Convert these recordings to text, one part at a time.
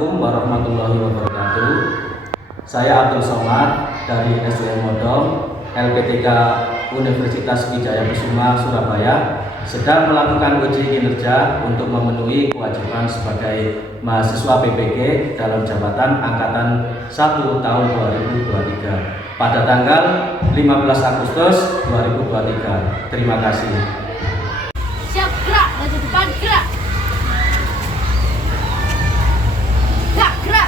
Assalamualaikum warahmatullahi wabarakatuh. Saya Abdul Somad dari SDM Modong LPTK Universitas Wijaya Kusuma Surabaya sedang melakukan uji kinerja untuk memenuhi kewajiban sebagai mahasiswa PPG dalam jabatan angkatan 1 tahun 2023 pada tanggal 15 Agustus 2023. Terima kasih. Siap, gerak, maju depan, gerak. Gerak, gerak.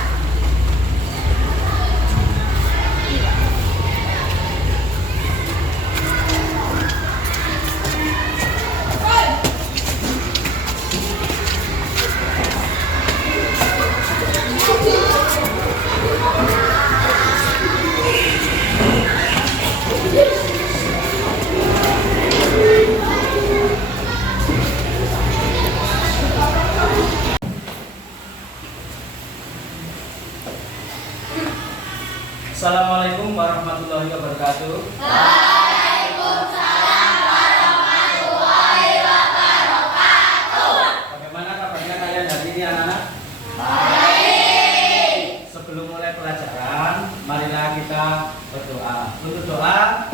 Assalamualaikum warahmatullahi wabarakatuh. Waalaikumsalam warahmatullahi wabarakatuh. Bagaimana kabarnya kalian hari ini anak-anak? Baik. Sebelum mulai pelajaran, marilah kita berdoa. Untuk doa,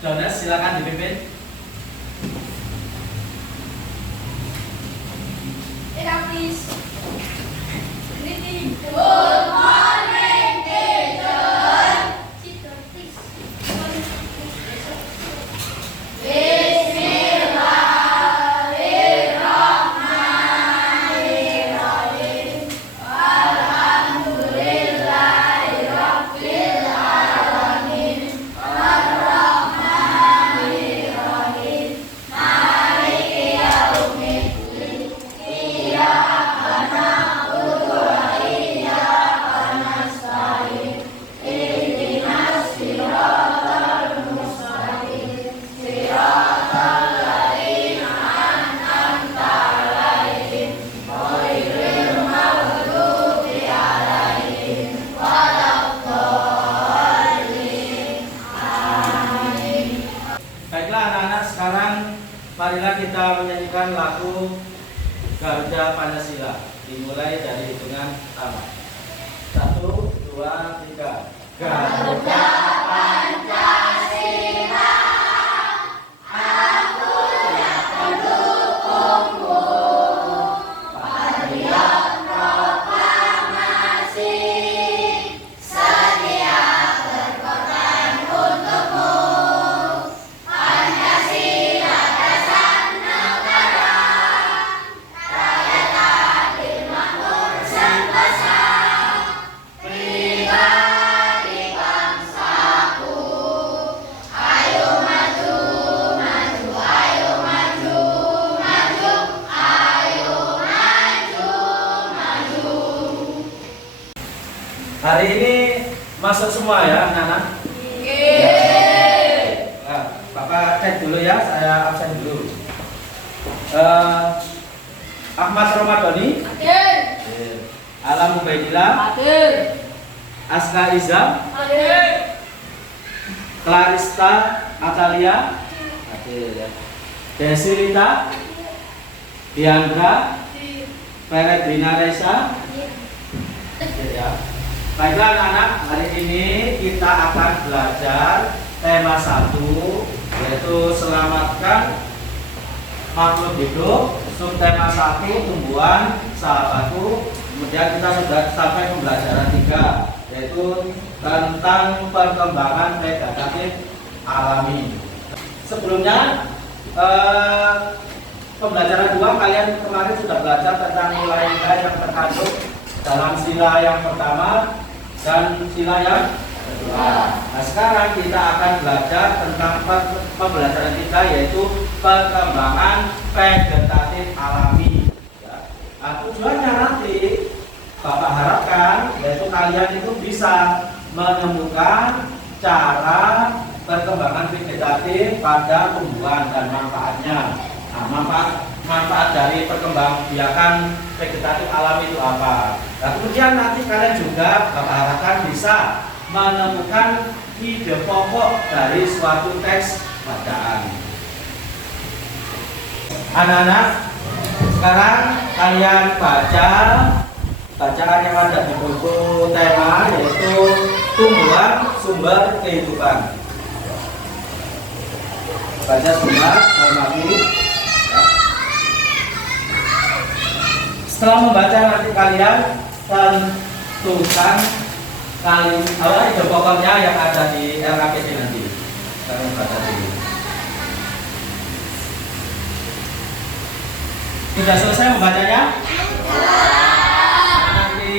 Jonas silakan dipimpin. Please. Greeting. Good morning, teacher. Teacher, please. Bismillahirrahmanirrahim. Alhamdulillahirabbil alamin. Arrahmanirrahim. Maliki yaumiddin. Iyyaka na'budu wa iyyaka nasta'in. Ihdinas siratal mustaqim. Siratal ladzina an'amta 'alaihim ghairil maghdubi 'alaihim waladdallin. Amin. Baiklah anak-anak, sekarang marilah kita menyanyikan lagu Garuda Pancasila. Dimulai dari hitungan pertama. 1, 2, 3. Garuda Pancasila, aku yang pendukungmu. Patriot proklamasi, sedia berkorban untukmu. Pancasila dasar negara, rakyat adil makmur sentosa. Pribadi bangsaku, ayo maju, maju, ayo maju, maju, ayo maju, maju. Hari ini masuk semua ya anak-anak. Nah, Bapak cek dulu ya, saya absen dulu. Ahmad Romadhoni, Hadir, Alam Ubaidillah, hadir, Aska Iza, hadir, Clarista Atalia, hadir ya. Desilita, Diandra, Peregrina Reza, hadir ya. Baiklah anak-anak, hari ini kita akan belajar tema 1, yaitu selamatkan makhluk hidup. Subtema 1, tumbuhan sahabatku. Kemudian kita sudah sampai pembelajaran 3, yaitu tentang perkembangan vegetatif alami. Sebelumnya pembelajaran 2 kalian kemarin sudah belajar tentang nilai-nilai yang terkandung dalam sila yang pertama dan sila yang kedua. Nah, sekarang kita akan belajar tentang pembelajaran 3, yaitu perkembangan vegetatif alami. Ya. Nah, tujuannya nanti Bapak harapkan yaitu kalian itu bisa menemukan cara perkembangan vegetatif pada tumbuhan dan manfaatnya. Nah, manfaat dari perkembangbiakan vegetatif alami itu apa? Nah, kemudian nanti kalian juga Bapak harapkan bisa menemukan ide pokok dari suatu teks bacaan. Anak-anak, sekarang kalian baca bacaan yang ada di buku tema, yaitu tumbuhan sumber kehidupan. Baca sebentar, hormati. Setelah membaca nanti kalian tentukan ide pokoknya yang ada di RKPD nanti. Kita membaca dulu. Sudah selesai membacanya? Nanti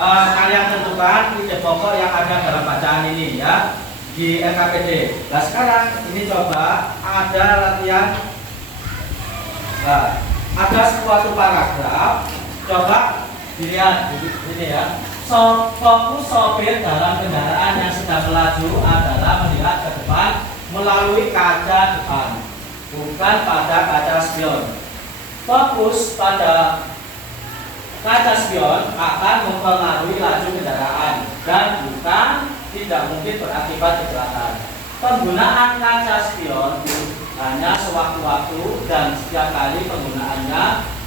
kalian tentukan ide pokok yang ada dalam bacaan ini ya di RKPD. Nah sekarang ini coba ada latihan. Nah, ada suatu paragraf. Coba dilihat ini ya. Fokus sopir dalam kendaraan yang sedang melaju adalah melihat ke depan melalui kaca depan, bukan pada kaca spion. Fokus pada kaca spion akan mempengaruhi laju kendaraan dan bukan tidak mungkin berakibat kecelakaan. Penggunaan kaca spion hanya sewaktu-waktu dan setiap kali penggunaannya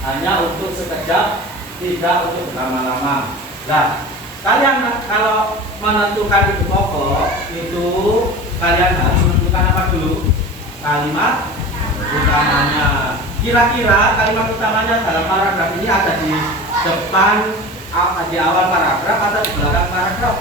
hanya untuk sekejap, tidak untuk berlama-lama. Nah, kalian kalau menentukan ide pokok itu kalian harus menentukan apa dulu? Kalimat utamanya. Kira-kira kalimat utamanya dalam paragraf ini ada di depan, di awal paragraf atau di belakang paragraf?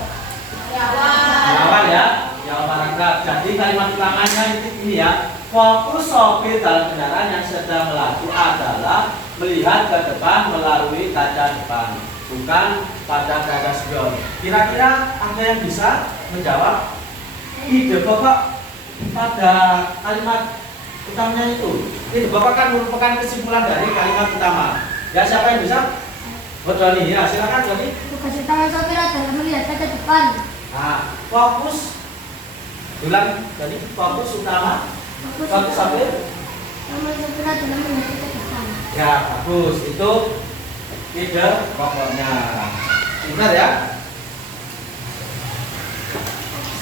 Di awal ya, di awal paragraf. Jadi kalimat utamanya ini ya. Fokus sopir dalam kendaraan yang sedang melaju adalah melihat ke depan melalui kaca depan, bukan pada kaca spion. Kira-kira ada yang bisa menjawab ide pokok pada kalimat utamanya itu? Ide pokok kan merupakan kesimpulan dari kalimat utama. Ya siapa yang bisa? Joni, ya silakan Joni. Tugas utama sopir adalah melihat kaca depan. Nah, fokus. Ulang, Joni. Fokus utama. Fokus sopir. Sopir adalah melihat kaca depan. Ya bagus, itu ide pokoknya. Benar ya.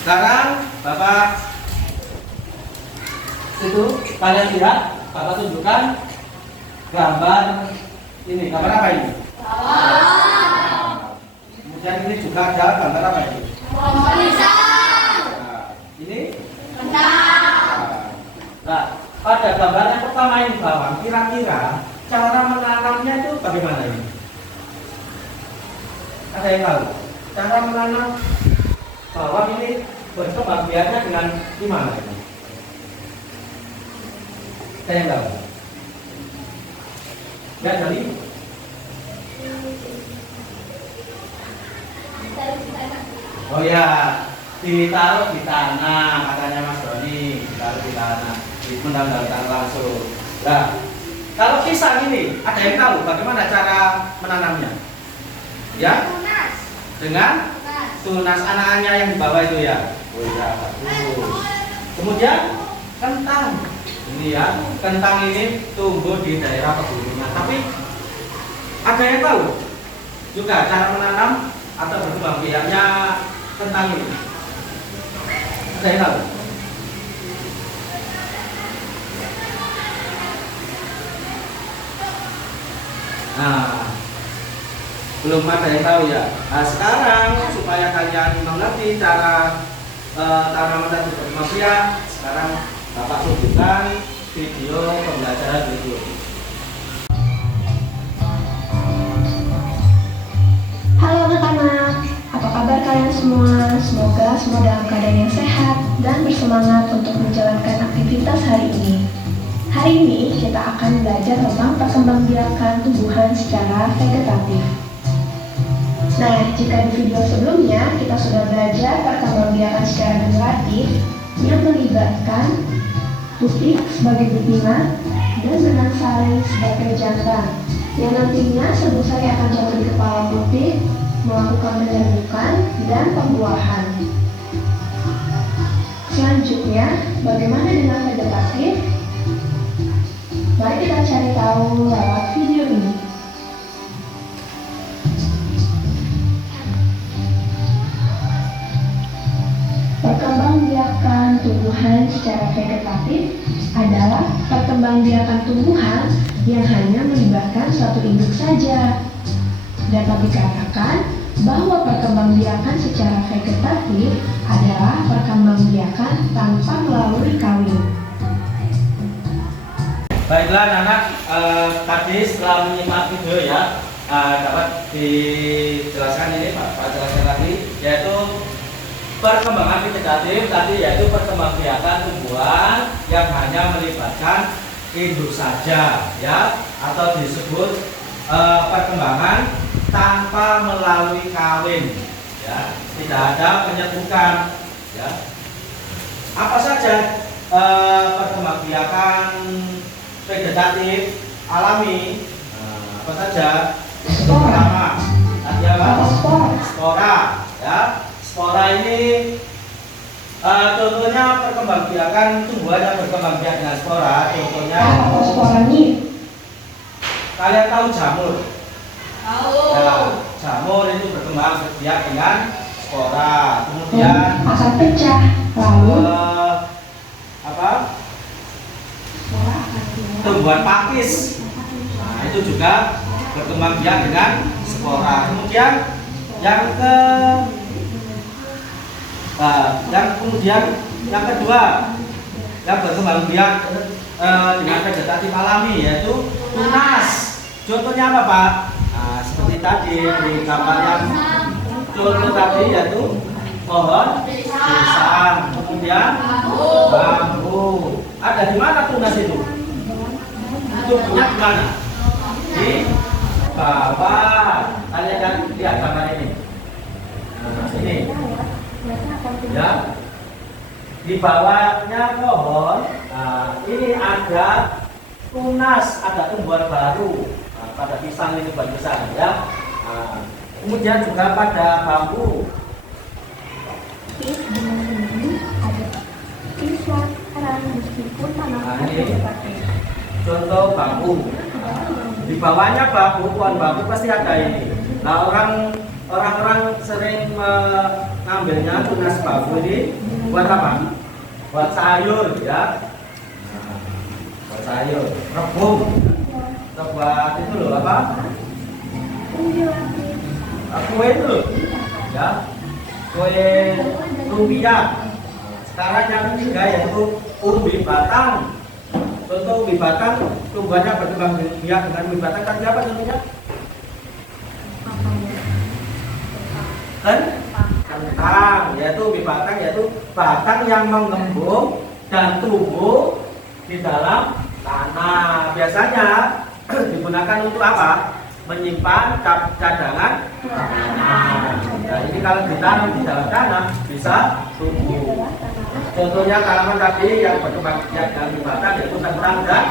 Sekarang Bapak itu kalian lihat, Bapak tunjukkan gambar ini. Gambar apa ini? Kemudian ini juga ada gambar apa ini? Ini? Nah, pada gambar yang pertama ini bawang, kira-kira cara menanamnya itu bagaimana ini? Ada yang tahu? Cara menanam bawang ini berkembang biaknya dengan gimana ini? Ada yang tahu? Ya, jadi oh ya, ditaruh di tanah, katanya Mas Doni, ditaruh di tanah, menanam langsung. Nah, kalau pisang ini, ada yang tahu bagaimana cara menanamnya? Ya? Dengan tunas anaknya yang di bawah itu ya. Oh iya, bagus. Kemudian kentang. Ini ya, kentang ini tumbuh di daerah pegunungan. Tapi ada yang tahu juga cara menanam atau berkembang biaknya kentang ini? Ada yang tahu? Nah, belum ada yang tahu ya. Nah, sekarang supaya kalian mengerti cara tanaman tadi berkembang biak, sekarang Bapak tunjukkan video pembelajaran berikut. Halo anak-anak, apa kabar kalian semua? Semoga semua dalam keadaan yang sehat dan bersemangat untuk menjalankan aktivitas hari ini. Hari ini kita akan belajar tentang perkembangbiakan tumbuhan secara vegetatif. Nah, jika di video sebelumnya kita sudah belajar perkembangbiakan secara generatif yang melibatkan putik sebagai betina dan benang sari sebagai jantan, yang nantinya sebelum sari akan jatuh di kepala putik, melakukan penyerbukan dan pembuahan. Selanjutnya, bagaimana dengan vegetatif? Mari kita cari tahu lewat video ini. Perkembangbiakan tumbuhan secara vegetatif adalah perkembangbiakan tumbuhan yang hanya melibatkan suatu induk saja. Dapat dikatakan bahwa perkembangbiakan secara vegetatif adalah perkembangbiakan tanpa melalui kawin. Baiklah anak-anak, tadi setelah menyimak video ya, dapat dijelaskan ini Pak jelaskan tadi, yaitu perkembangan vegetatif tadi yaitu perkembangbiakan tumbuhan yang hanya melibatkan induk saja ya, atau disebut perkembangan tanpa melalui kawin ya, tidak ada penyetukan ya. Apa saja perkembangbiakan vegetatif alami? Apa saja? Yang pertama tadi apa? Spora ya. Spora ini contohnya perkembangbiakan tumbuhan yang berkembangbiak dengan spora. Contohnya kalian tahu jamur? Tahu. Ya, jamur itu berkembang biak dengan spora. Kemudian akar pecah. Lalu apa? Tumbuhan pakis. Nah, itu juga berkembang biak dengan spora. Kemudian yang kedua yang berkembang biak dengan vegetatif alami yaitu tunas. Contohnya apa Pak? Nah, seperti tadi di gambar yang contoh tadi yaitu pohon pisang, kemudian bambu. Ada di mana tunas itu? Tumbuhnya di mana? Di bawah. Kalian kan lihat gambar ini. Nah, ini. Ya. Di bawahnya pohon. Nah, ini ada tunas, ada tumbuhan baru. Nah, pada pisang ini buat pisang ya. Nah, kemudian juga pada bambu. Nah, ini contoh bambu. Di bawahnya bambu, pohon bambu pasti ada ini. Nah, orang-orang sering mengambilnya tunas bambu ini buat apa? Buat sayur ya. Nah, buat sayur, rebung. Buat itu loh apa? Kue itu loh. Ya. Kue lumpia. Sekarang yang ketiga yaitu umbi batang. Contoh umbi batang, tumbuhannya berkembang biak dengan umbi batang tadi apa contohnya? Kentang, yaitu umbi batang, yaitu batang yang mengembung dan tumbuh di dalam tanah. Biasanya digunakan untuk apa? Menyimpan cadangan. Nah, ini kalau ditanam di dalam tanah bisa tumbuh. Contohnya tanaman tadi yang berkembang biak dan batang yaitu kentang dan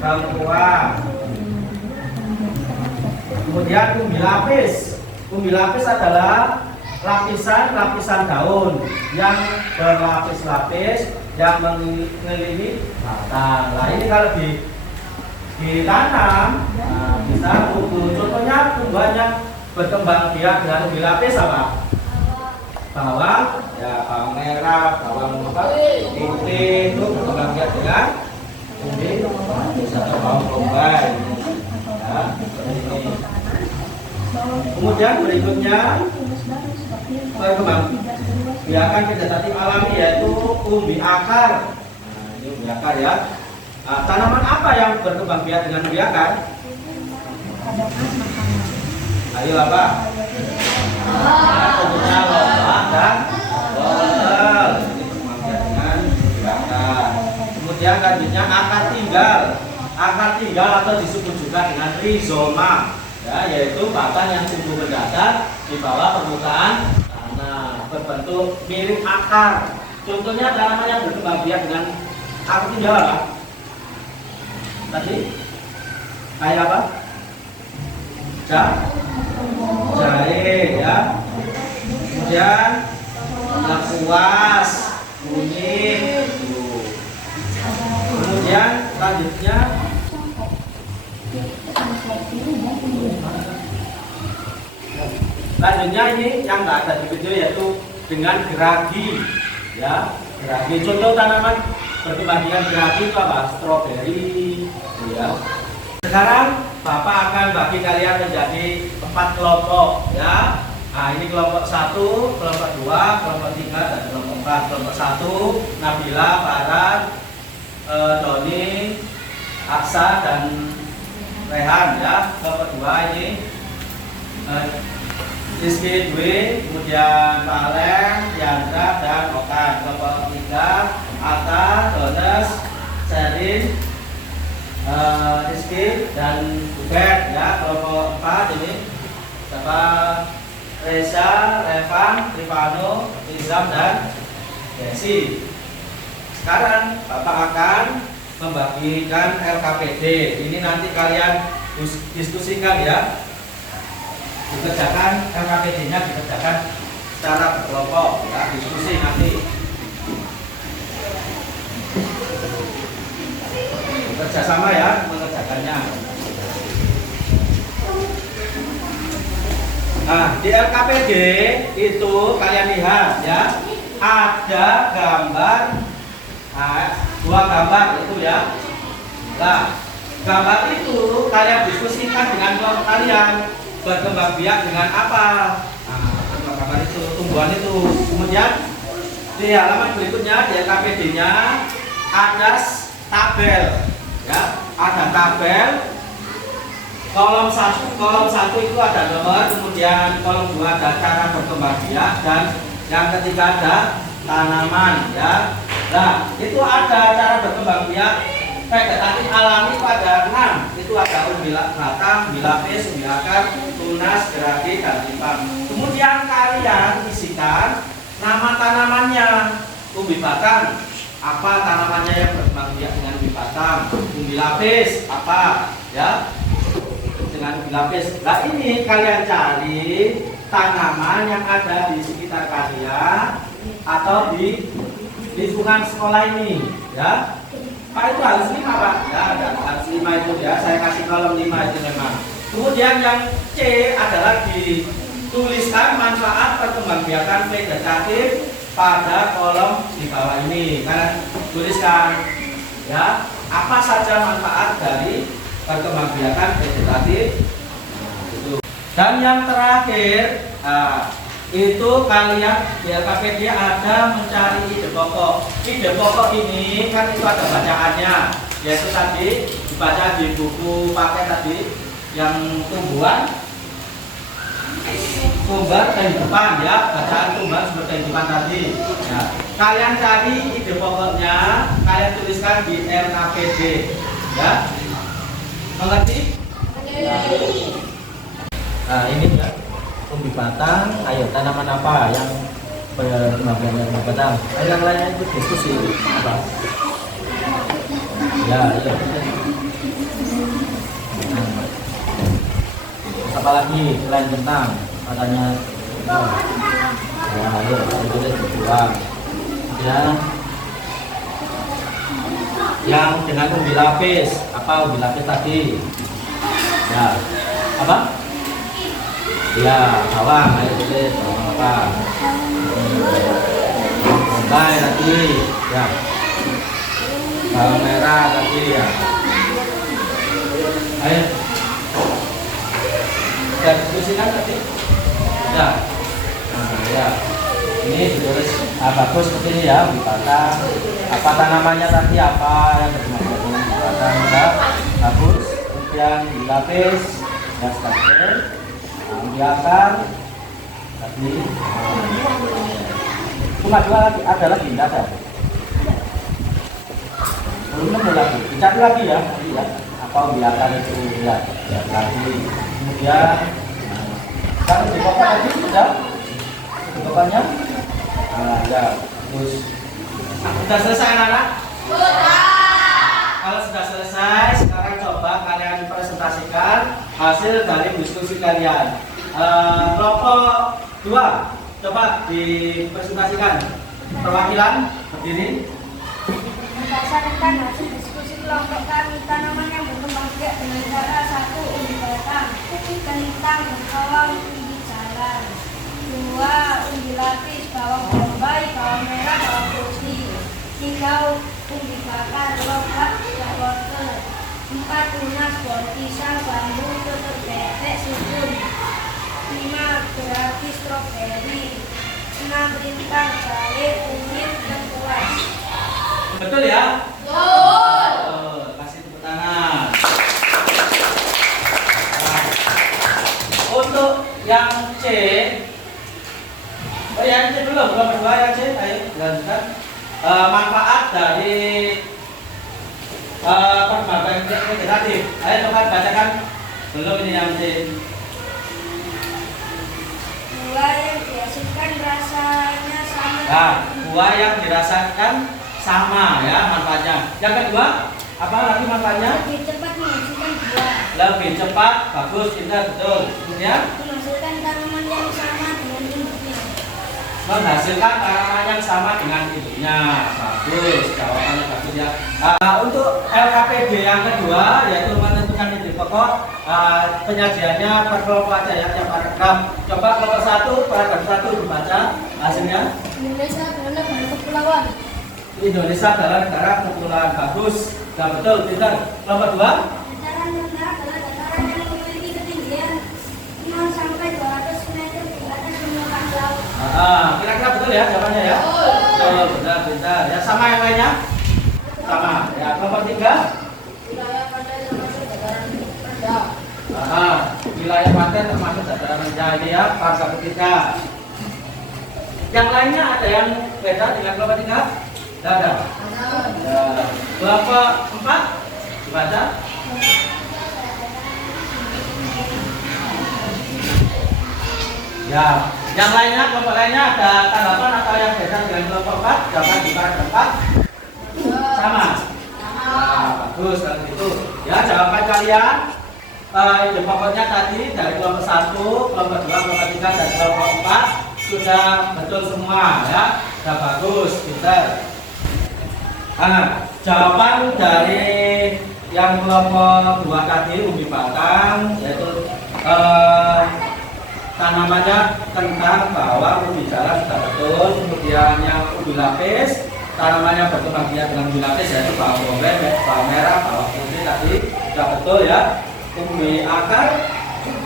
bangkuang. Kemudian umbi lapis. Umbi lapis adalah lapisan daun yang berlapis-lapis yang mengelilingi batang. Nah, ini kalau ditanam bisa tumbuh. Contohnya tumbuhannya berkembang biak dengan umbi lapis apa? Bawang, ya bawang merah, bawang putih itu berkembang biak dengan umbi atau bawang bombay. Ya, ini. Kemudian berikutnya perkembang biakan vegetatif alami yaitu umbi akar. Nah, ini umbi akar ya. Nah, tanaman apa yang berkembang biak dengan umbi akar? Ayo apa? Tentunya lobak dan wortel. Ini berkembang biak dengan umbi akar. Kemudian lanjutnya akar tinggal. Akar tinggal atau disebut juga dengan rizoma. Ya, yaitu batang yang tumbuh mendatar di bawah permukaan tanah berbentuk mirip akar. Contohnya tanaman yang berkembang biak dengan akar tinggal apa? Tadi kayak apa? Jahe ya. Kemudian lengkuas, kunyit. Kemudian selanjutnya ini yang nggak ada di video yaitu dengan geragi ya, geragi. Contoh tanaman berkembang biak geragi itu apa? Stroberi ya. Sekarang Bapak akan bagi kalian menjadi 4 kelompok ya. Nah, ini kelompok 1, kelompok 2, kelompok 3, dan kelompok 4. Kelompok 1, Nabila, Farhan, Doni, Aksa, dan Rehan ya. Kelompok 2 ini Rizky, Dwi, kemudian Valen, Yandra, dan Okan. Kelompok 3, Atta, Dones, Sherin, Rizky, dan Ubed ya. Kelompok 4 ini siapa? Reza, Levan, Rifano, Izam, dan Desi. Sekarang Bapak akan membagikan LKPD. Ini nanti kalian diskusikan ya. Dikerjakan LKPD-nya dikerjakan secara berkelompok ya, diskusi nanti. Bekerja sama ya mengerjakannya. Nah, di LKPD itu kalian lihat ya, ada gambar, nah, 2 gambar itu ya. Nah, gambar itu kalian diskusikan dengan kelompok kalian, berkembang biak dengan apa? Nah, gambar itu, tumbuhan itu. Kemudian di halaman berikutnya di LKPD-nya ada tabel ya, ada tabel. Kolom 1 itu ada nomor, kemudian kolom 2 ada cara berkembang biak, dan yang ketiga ada tanaman ya. Nah, itu ada cara berkembang biak vegetatif alami itu ada 6. Itu ada umbil batang, umbil lapis, umbil akar, tunas, geragi, dan lipang. Kemudian kalian isikan nama tanamannya. Umbil batang, apa tanamannya yang berkembang biak dengan umbil batang? Umbil lapis, apa ya? Dengan umbil lapis. Nah, ini kalian cari tanaman yang ada di sekitar kalian atau di lingkungan sekolah ini ya. Pak, itu harus 5 Pak ya, harus 5 itu ya, saya kasih kolom 5 itu memang. Kemudian yang C adalah dituliskan manfaat perkembangbiakan vegetatif pada kolom di bawah ini. Kalian tuliskan ya, apa saja manfaat dari perkembangbiakan vegetatif itu. Dan yang terakhir itu kalian di LKPD ada mencari ide pokok. Ide pokok ini kan itu ada bacaannya, yaitu tadi dibaca di buku paket tadi yang tumbuhan sumber kehidupan ya, bacaan tumbuhan sumber kehidupan tadi ya. Kalian cari ide pokoknya, kalian tuliskan di LKPD ya. Mengerti? Nah, ini ya, umbi batang. Ayo, tanaman apa yang berkembang batang? Ayo, yang lainnya itu diskusi apa? Ya, iya. Apa lagi selain tentang katanya? Ya, ayo, tulis berdua. Ya, yang dengan umbi lapis, apa umbi lapis tadi? Ya, apa? Ya, bawang, ayo tulis bawang apa? Bombay tadi, ya. Bawang merah tadi ya. Ayo. Ya, diskusikan tadi. Ya. Nah, ya. Ini ditulis bagus seperti ini ya, batang. Apa tanamannya tadi, apa yang berkembang dengan batang ya, bagus. Kemudian dilapis, gas tabel, akar tadi. Cuma 2 lagi, ada lagi, tidak ada. Belum ada lagi, dicari lagi ya, nanti ya. Apa akar itu ya, lagi. Kemudian, kalau di pokok tadi sudah, di pokoknya. Nah, ya, terus sudah selesai anak-anak? Kalau sudah selesai, sekarang coba kalian presentasikan hasil dari diskusi kalian. Kelompok 2, coba dipresentasikan. Perwakilan berdiri. Berdasarkan hasil diskusi kelompok kami, tanaman yang berkembang biak dengan cara 1. Umbi batang, kentang, bawang, umbi jalan. 2. Umbi lapis, bawang bombay, bawang merah, bawang putih. 3. Umbi bakar, lobak, dan wortel. 4. Tunas, pohon pisang, bambu, tutur bebek, sukun. 5. Geragi stroberi. 6. Rintang, jahe, kunyit, lengkuas. Betul ya? Betul. Kasih tepuk tangan. Nah, untuk yang C, yang C belum berdua yang C, ayo lanjutkan. Manfaat dari perkembangan vegetatif. Ayo coba bacakan. Belum ini yang C. Buah yang dihasilkan rasanya sama. Nah, buah yang dirasakan sama ya manfaatnya. Yang kedua, apa lagi manfaatnya? Lebih cepat menghasilkan buah. Lebih cepat, bagus, pintar, betul. Kemudian Menghasilkan tanaman yang sama dengan induknya. menghasilkan tanaman yang sama dengan induknya. Bagus, jawabannya bagus ya. Untuk LKPD yang kedua yaitu menentukan ide pokok, penyajiannya per kelompok aja ya, yang paragraf. Coba kelompok 1, paragraf 1 dibaca hasilnya. Indonesia adalah negara kepulauan. Indonesia adalah negara kepulauan. Bagus, nah, betul, pintar. Kelompok 2. Dataran rendah adalah dataran yang memiliki ketinggian 0 sampai 200 meter di atas permukaan laut. Kira-kira betul ya jawabannya ya? Betul, benar, pintar. Ya, sama yang lainnya? Sama. Ya, kelompok 3. Wilayah pantai termasuk dataran rendah. Wilayah pantai termasuk dataran rendah ini ya, paragraf ketiga. Yang lainnya ada yang beda dengan kelompok 3? Tidak ada. Ya. Kelompok 4 dibaca. Ya, yang lainnya, kelompok lainnya ada tanggapan atau yang beda dengan kelompok 4? Jawaban di paragraf 4 sama. Bagus kalau gitu. Ya, jawaban kalian ide pokoknya tadi dari kelompok 1, kelompok 2, kelompok 3 dan kelompok 4 sudah betul semua ya. Sudah bagus, pintar. Jawaban dari yang kelompok 2 tadi umbi batang yaitu tanamannya kentang, bawang, ubi jalar sudah betul. Kemudian yang ubi lapis tanamannya berkembang biak dengan ubi lapis yaitu bawang bombay, bawang merah, bawang putih tadi sudah betul ya. Umbi akar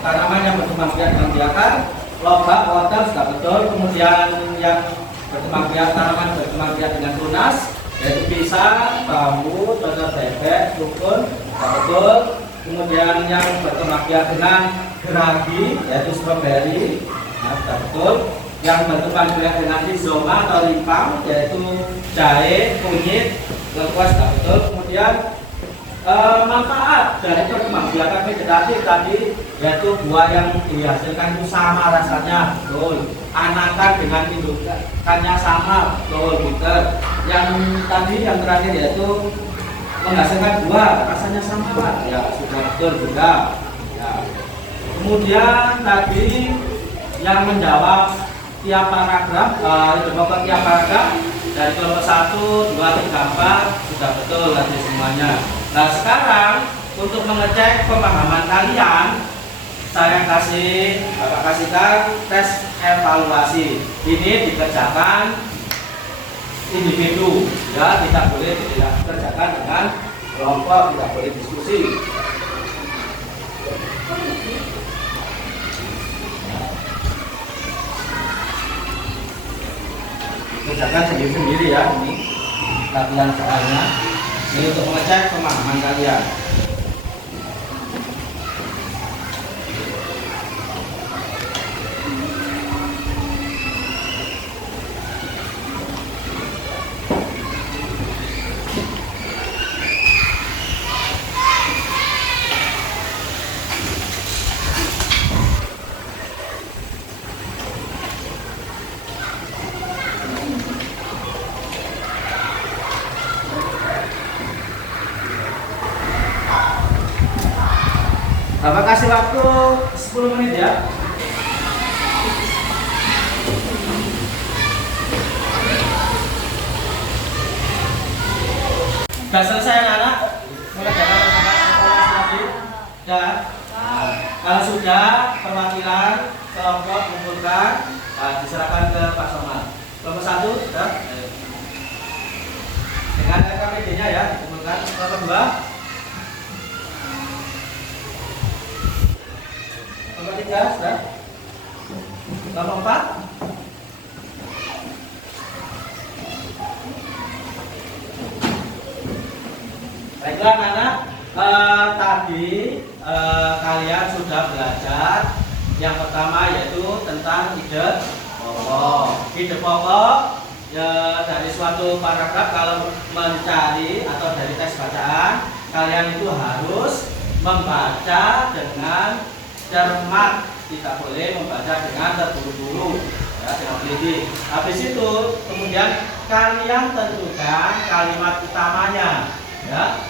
tanaman yang berkembang biak dengan biakar, lobak, wortel sudah betul. Kemudian yang berkembang biak tanaman berkembang biak dengan tunas yaitu pisang, bambu, tutur bebek, sukun sudah betul. Kemudian yang berkembang biak dengan geragi yaitu stroberi, sudah betul. Yang berkembang biak dengan rizoma atau limpang yaitu jahe, kunyit, lengkuas sudah betul. Kemudian manfaat dari perkembangbiakan vegetatif tadi yaitu buah yang dihasilkan itu sama rasanya, betul. Anakan dengan indukannya sama, betul, betul. Yang tadi yang terakhir yaitu menghasilkan buah rasanya sama, ya sudah betul juga. Ya. Kemudian tadi yang menjawab tiap paragraf, tiap paragraf dari kelompok 1, 2, 3, 4 sudah betul tadi semuanya. Nah, sekarang untuk mengecek pemahaman kalian, saya kasihkan tes evaluasi. Ini dikerjakan individu, ya, tidak boleh dikerjakan dengan kelompok, tidak boleh diskusi. Kerjakan sendiri-sendiri ya, ini latihan soalnya. Ini untuk mengecek pemahaman kalian. Bapak kasih waktu 10 menit ya. Sudah selesai anak-anak? Mulai dari evaluasi tadi? Sudah? Kalau sudah, perwakilan kelompok mengumpulkan, diserahkan ke Pak Somad. Kelompok 1 sudah? Dengan RKPD-nya ya, dikumpulkan. Kelompok 2? 3 sudah? Kelompok 4? Baiklah anak-anak, tadi kalian sudah belajar yang pertama yaitu tentang ide pokok. Ide pokok ya, dari suatu paragraf kalau mencari atau dari tes bacaan kalian itu harus membaca dengan cermat, tidak boleh membaca dengan terburu-buru ya, dengan teliti. Habis itu kemudian kalian tentukan kalimat utamanya ya.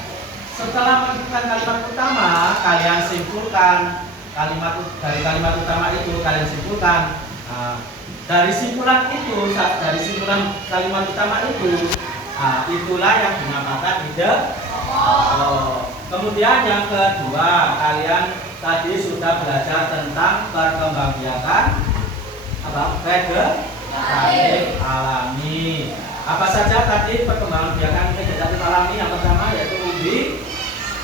Setelah menentukan kalimat utama, kalian simpulkan dari kalimat utama itu kalian simpulkan. Nah, dari simpulan itu, dari simpulan kalimat utama itu, itulah yang dinamakan ide pokok. Kemudian yang kedua, kalian tadi sudah belajar tentang perkembangbiakan vegetatif alami. Apa saja tadi perkembangbiakan vegetatif alami? Yang pertama yaitu umbi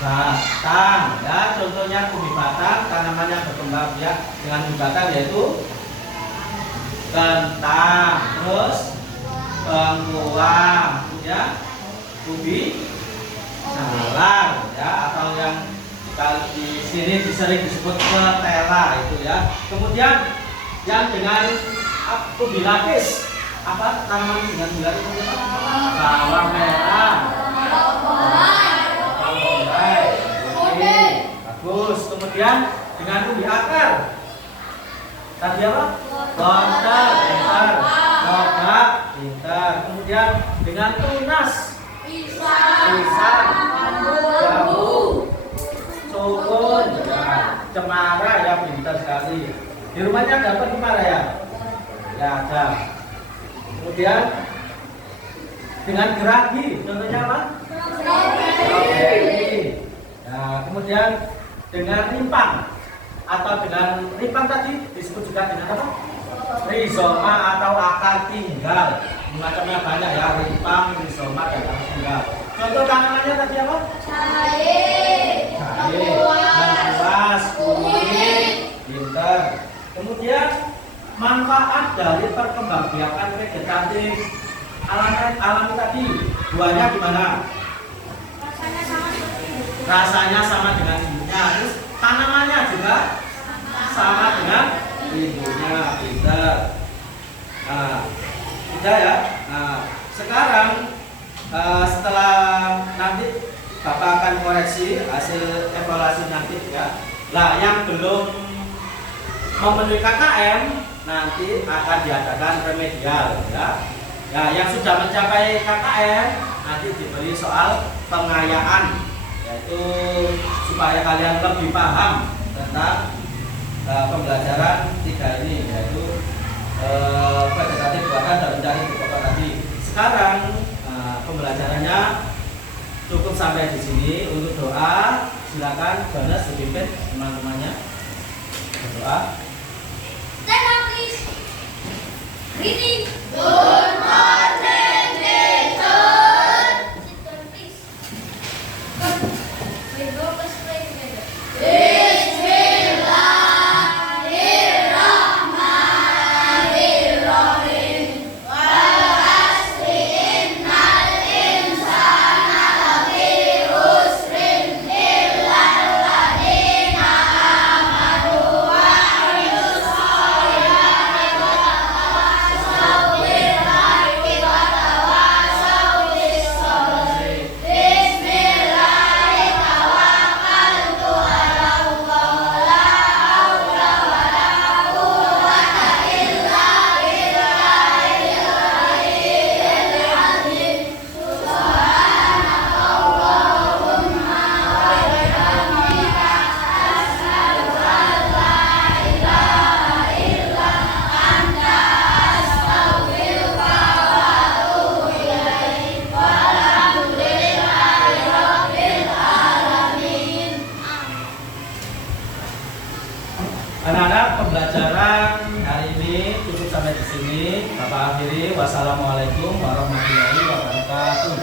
batang. Ya, contohnya umbi batang, tanaman yang berkembang biak dengan umbi batang yaitu kentang, terus bengkuang, ya, ubi jalar, ya, atau yang di sini sering disebut ketela itu ya. Kemudian yang dengan ubi lapis, apa tanaman dengan ubi lapis? Bawang merah, bawang bombay, bagus. Kemudian dengan ubi akar, tadi apa? Lontar, pintar, lobak, pintar. Kemudian dengan tunas, pisang, jambu, sukun, ya, cemara, ya, pintar sekali. Di rumahnya ada apa cemara ya? Ya ada. Kemudian dengan geragi, contohnya apa? Strawberry. Nah, kemudian dengan rimpang atau dengan rimpang tadi disebut juga dengan apa? Rizoma atau akar tinggal. Macamnya banyak ya, rimpang, rizoma, dan akar tinggal. Contoh tanamannya tadi apa? Cabai, lengkuas, kunyit, pinter. Kemudian manfaat dari perkembangbiakan vegetatif alami tadi, buahnya gimana? Rasanya sama dengan ibunya. Terus tanamannya juga sama dengan ibunya, pinter. Nah, sudah ya. Nah, sekarang setelah nanti Bapak akan koreksi hasil evaluasi nanti ya. Nah, yang belum memenuhi KKM nanti akan diadakan remedial ya. Nah, yang sudah mencapai KKM nanti diberi soal pengayaan, yaitu supaya kalian lebih paham tentang pembelajaran 3 ini, yaitu vegetatif buatan dan mencari pokok tadi. Sekarang pembelajarannya cukup sampai di sini. Untuk doa silakan Jonas dipimpin teman-temannya berdoa. Stand up, please. Reading. Good morning, teacher. Sit down, please. We go first play together. Bismillahirrahmanirrahim. Wal asri innal insana lafi khusrin illa alladziina aamanu wa 'amilus sholihati wa tawassaw bil haqqi wa tawassaw bis sabr. Bismillahi tawakkaltu 'ala Allah, la haula wa la quwwata illa billahil aliyyil azim. Subhanaka Allahumma wa bihamdika asyhadu an la ilaha illa anta astaghfiruka wa atubu ilaik. Walhamdulillahi rabbil alamin. Anak-anak, pembelajaran hari ini cukup sampai di sini. Bapak akhiri. Wassalamualaikum warahmatullahi wabarakatuh.